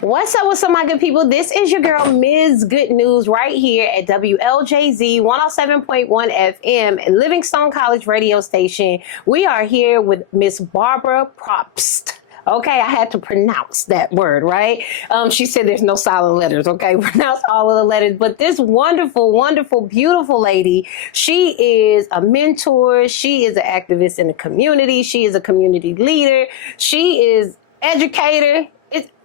What's up, my good people? This is your girl, Ms. Good News, right here at WLJZ 107.1 FM at Livingstone College radio station. We are here with Miss Barbara Propst. Okay, I had to pronounce that word, right? She said there's no silent letters, okay? Pronounce all of the letters. But this wonderful, wonderful, beautiful lady, she is a mentor. She is an activist in the community. She is a community leader. She is educator.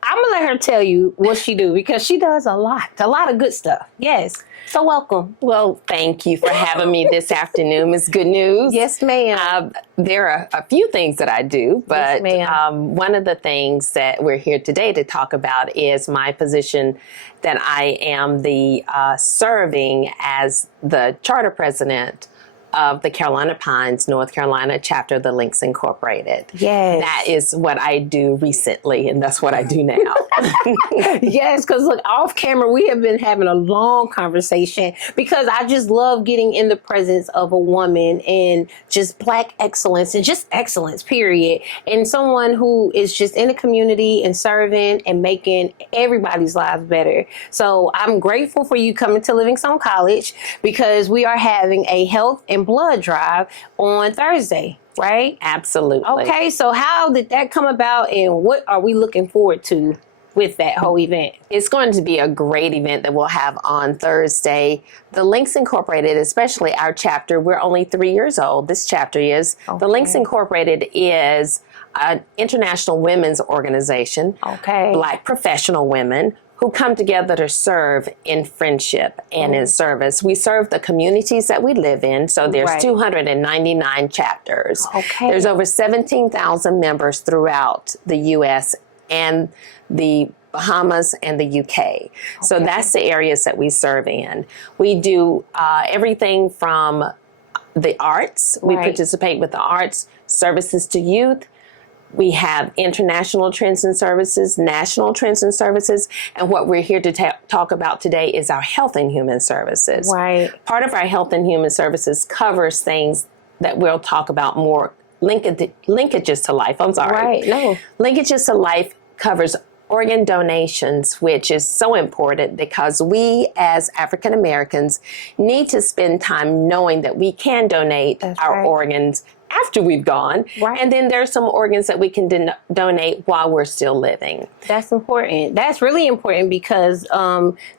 I'm going to let her tell you what she do because she does a lot of good stuff. Yes. So welcome. Well, thank you for having me this afternoon. It's Good News. Yes, ma'am. There are a few things that I do, but yes, one of the things that we're here today to talk about is my position that I am the serving as the charter president of the Carolina Pines, North Carolina chapter of the Links Incorporated. Yes. That is what I do recently, and that's what I do now. Yes, because look, off camera, we have been having a long conversation because I just love getting in the presence of a woman and just Black excellence and just excellence, period. And someone who is just in the community and serving and making everybody's lives better. So I'm grateful for you coming to Livingstone College because we are having a health and blood drive on Thursday, right? Absolutely. Okay, so how did that come about and what are we looking forward to with that whole event? It's going to be a great event that we'll have on Thursday. The Links Incorporated, especially our chapter, we're only 3 years old. This chapter is. Okay. The Links Incorporated is an international women's organization. Okay. Black professional women who come together to serve in friendship and in service. We serve the communities that we live in. So there's Right. 299 chapters. Okay. There's over 17,000 members throughout the U.S. and the Bahamas and the UK. So that's the areas that we serve in. We do everything from the arts. We Right. participate with the arts, services to youth. We have international trends and services, national trends and services, and what we're here to talk about today is our health and human services. Right. Part of our health and human services covers things that we'll talk about more, linkages to life. I'm sorry. Right. No. Linkages to life covers organ donations, which is so important because we as African Americans need to spend time knowing that we can donate That's our right. organs after we've gone. Right. And then there's some organs that we can donate while we're still living. That's important. That's really important because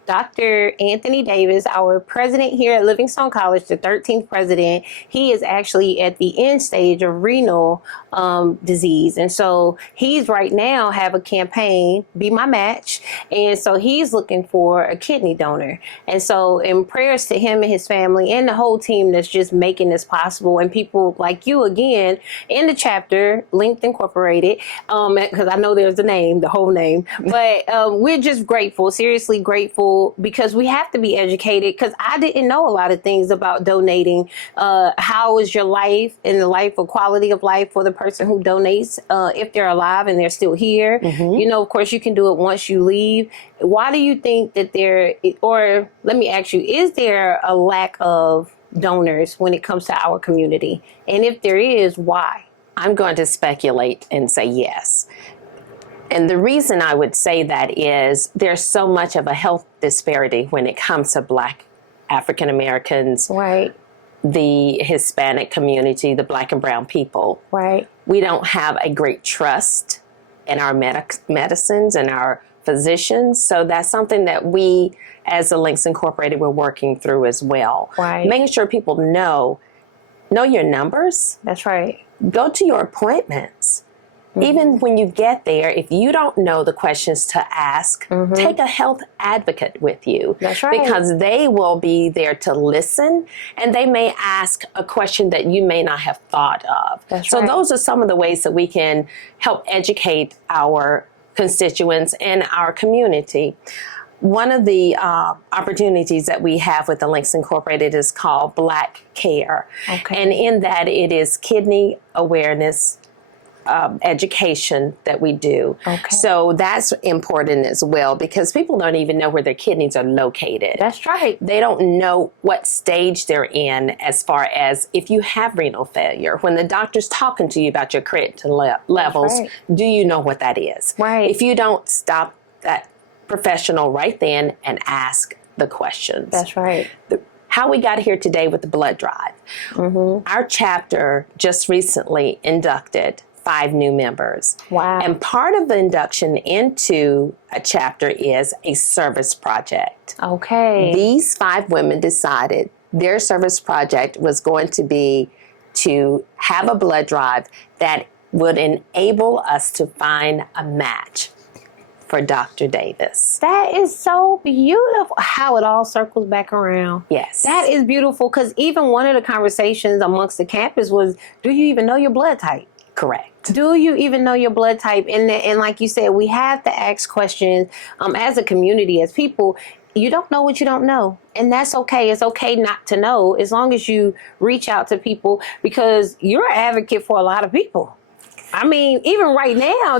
Dr. Anthony Davis, our president here at Livingstone College, the 13th president, he is actually at the end stage of renal disease. And so he's right now have a campaign, Be My Match. And so he's looking for a kidney donor. And so in prayers to him and his family and the whole team that's just making this possible, and people like you again in the chapter, Linked Incorporated, because I know there's the name, the whole name, but we're just grateful, seriously grateful, because we have to be educated, because I didn't know a lot of things about donating. How is your life and the life of quality of life for the person who donates, if they're alive and they're still here? Mm-hmm. You know, of course, you can do it once you leave. Why do you think that or let me ask you, is there a lack of donors when it comes to our community? And if there is, why? I'm going to speculate and say yes. And the reason I would say that is there's so much of a health disparity when it comes to Black African Americans, Right. the Hispanic community, the Black and brown people. Right. We don't have a great trust in our medicines and our physicians. So that's something that we, as the Links Incorporated, we're working through as well. Right. Making sure people know your numbers. That's right. Go to your appointments. Mm-hmm. Even when you get there, if you don't know the questions to ask, Mm-hmm. take a health advocate with you. That's right. Because they will be there to listen, and they may ask a question that you may not have thought of. That's so right. those are some of the ways that we can help educate our constituents and our community. One of the opportunities that we have with the Links Incorporated is called Black Care. Okay. And in that, it is kidney awareness education that we do. Okay. So that's important as well, because people don't even know where their kidneys are located. That's right. They don't know what stage they're in as far as if you have renal failure. When the doctor's talking to you about your creatinine levels, right. do you know what that is? Right. If you don't stop that professional right then and ask the questions. That's right. How we got here today with the blood drive. Our chapter just recently inducted 5 new members. Wow. And part of the induction into a chapter is a service project. Okay. These 5 women decided their service project was going to be to have a blood drive that would enable us to find a match for Dr. Davis. That is so beautiful how it all circles back around. Yes. That is beautiful, because even one of the conversations amongst the campus was, do you even know your blood type? Correct. Do you even know your blood type? And like you said, we have to ask questions as a community, as people. You don't know what you don't know. And that's okay. It's okay not to know, as long as you reach out to people, because you're an advocate for a lot of people. I mean, even right now,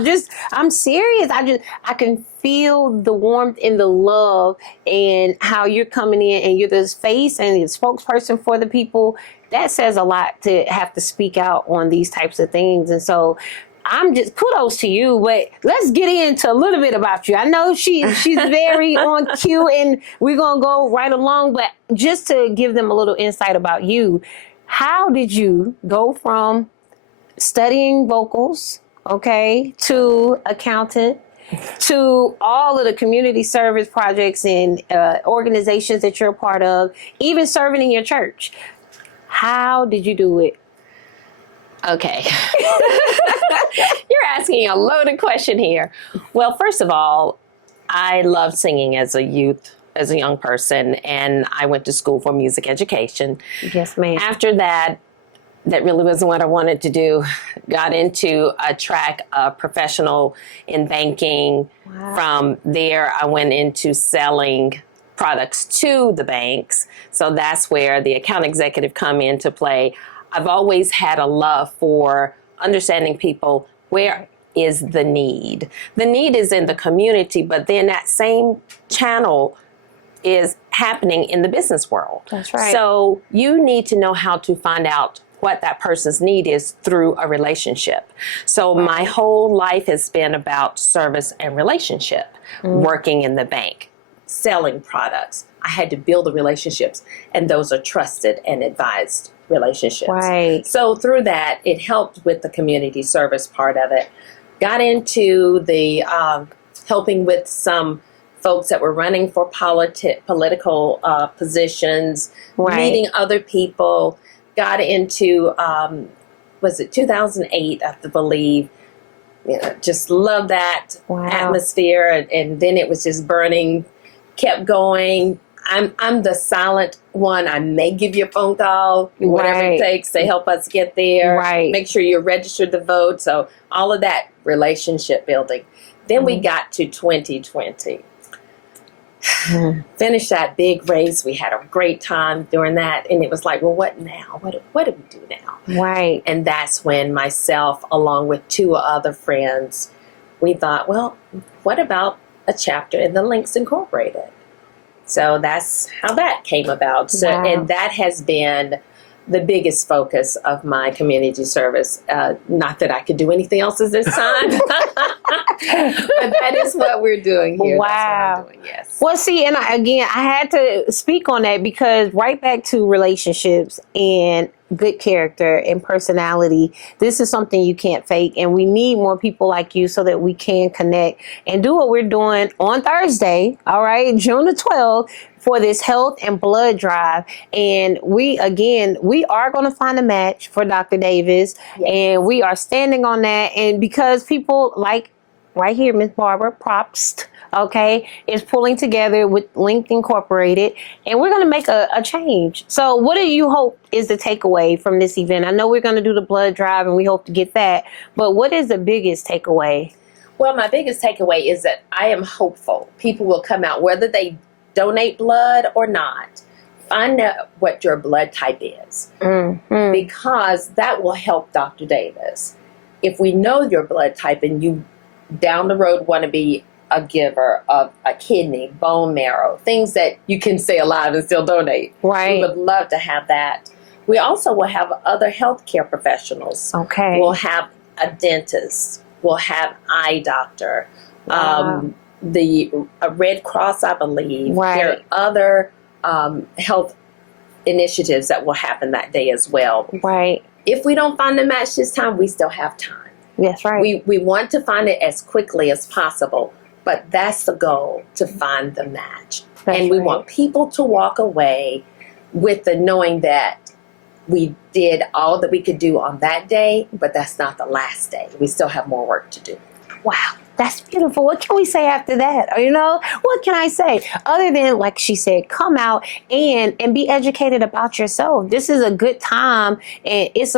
I'm serious. I can feel the warmth and the love, and how you're coming in and you're this face and the spokesperson for the people. That says a lot, to have to speak out on these types of things. And so I'm just, kudos to you, but let's get into a little bit about you. I know she's very on cue, and we're going to go right along, but just to give them a little insight about you, how did you go from studying vocals, okay, to accountant, to all of the community service projects and organizations that you're a part of, even serving in your church? How did you do it? Okay. You're asking a loaded question here. Well, first of all, I loved singing as a young person, and I went to school for music education. Yes, ma'am. After that really wasn't what I wanted to do. Got into a track of professional in banking. Wow. From there, I went into selling products to the banks. So that's where the account executive come into play. I've always had a love for understanding people. Where is the need? The need is in the community, but then that same channel is happening in the business world. That's right. So you need to know how to find out what that person's need is through a relationship. So my whole life has been about service and relationship, working in the bank, selling products. I had to build the relationships, and those are trusted and advised relationships. Right. So through that, it helped with the community service part of it. Got into the helping with some folks that were running for political positions, meeting other people. Got into, was it 2008, I believe. You know, just love that atmosphere. And then it was just burning, kept going. I'm the silent one. I may give you a phone call, whatever it takes to help us get there. Right. Make sure you're registered to vote. So all of that relationship building. Then we got to 2020. Finished that big race. We had a great time during that. And it was like, well, what now? What do we do now? Right. And that's when myself, along with 2 other friends, we thought, well, what about a chapter in the Links Incorporated? So that's how that came about. So, and that has been the biggest focus of my community service. Not that I could do anything else at this time, but that is what we're doing here. Wow. That's what I'm doing, yes. Well, see, and I had to speak on that, because right back to relationships and good character and personality, this is something you can't fake, and we need more people like you so that we can connect and do what we're doing on Thursday, all right, June the 12th, for this health and blood drive. And we are going to find a match for Dr. Davis, and we are standing on that. And because people like right here, Miss Barbara Propst, okay, is pulling together with Link Incorporated, and we're going to make a change. So what do you hope is the takeaway from this event? I know we're going to do the blood drive, and we hope to get that, but what is the biggest takeaway? Well, my biggest takeaway is that I am hopeful people will come out, whether they donate blood or not. Find out what your blood type is, because that will help Dr. Davis. If we know your blood type and you down the road want to be a giver of a kidney, bone marrow, things that you can stay alive and still donate. Right. We would love to have that. We also will have other healthcare professionals. Okay. We'll have a dentist. We'll have eye doctor. Wow. the Red Cross, I believe. Right. There are other health initiatives that will happen that day as well. Right. If we don't find the match this time, we still have time. That's right. We want to find it as quickly as possible, but that's the goal, to find the match. That's and we right. want people to walk away with the knowing that we did all that we could do on that day, but that's not the last day. We still have more work to do. Wow, that's beautiful. What can we say after that? What can I say other than, like she said, come out and be educated about yourself. This is a good time, and it's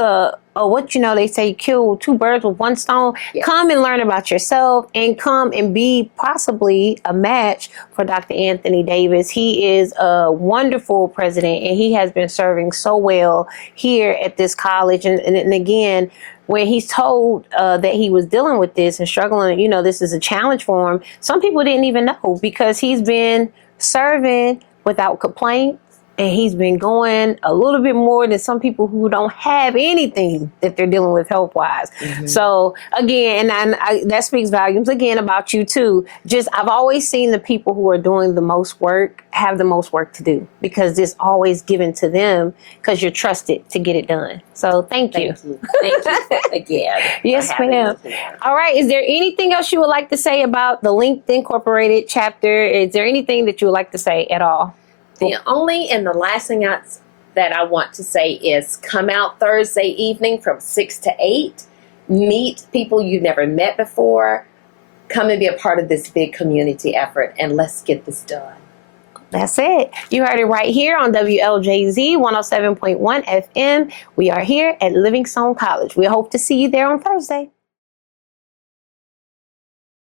they say, kill two birds with one stone. Yes. Come and learn about yourself, and come and be possibly a match for Dr. Anthony Davis. He is a wonderful president, and he has been serving so well here at this college. And again, when he's told that he was dealing with this and struggling, this is a challenge for him, some people didn't even know, because he's been serving without complaint. And he's been going a little bit more than some people who don't have anything that they're dealing with health-wise. Mm-hmm. So again, and that speaks volumes again about you too. I've always seen the people who are doing the most work have the most work to do, because it's always given to them, because you're trusted to get it done. So thank you. Thank you again. Yes, ma'am. All right. Is there anything else you would like to say about the LinkedIn Incorporated chapter? Is there anything that you would like to say at all? The only and the last thing that I want to say is, come out Thursday evening from 6 to 8. Meet people you've never met before. Come and be a part of this big community effort, and let's get this done. That's it. You heard it right here on WLJZ 107.1 FM. We are here at Livingstone College. We hope to see you there on Thursday.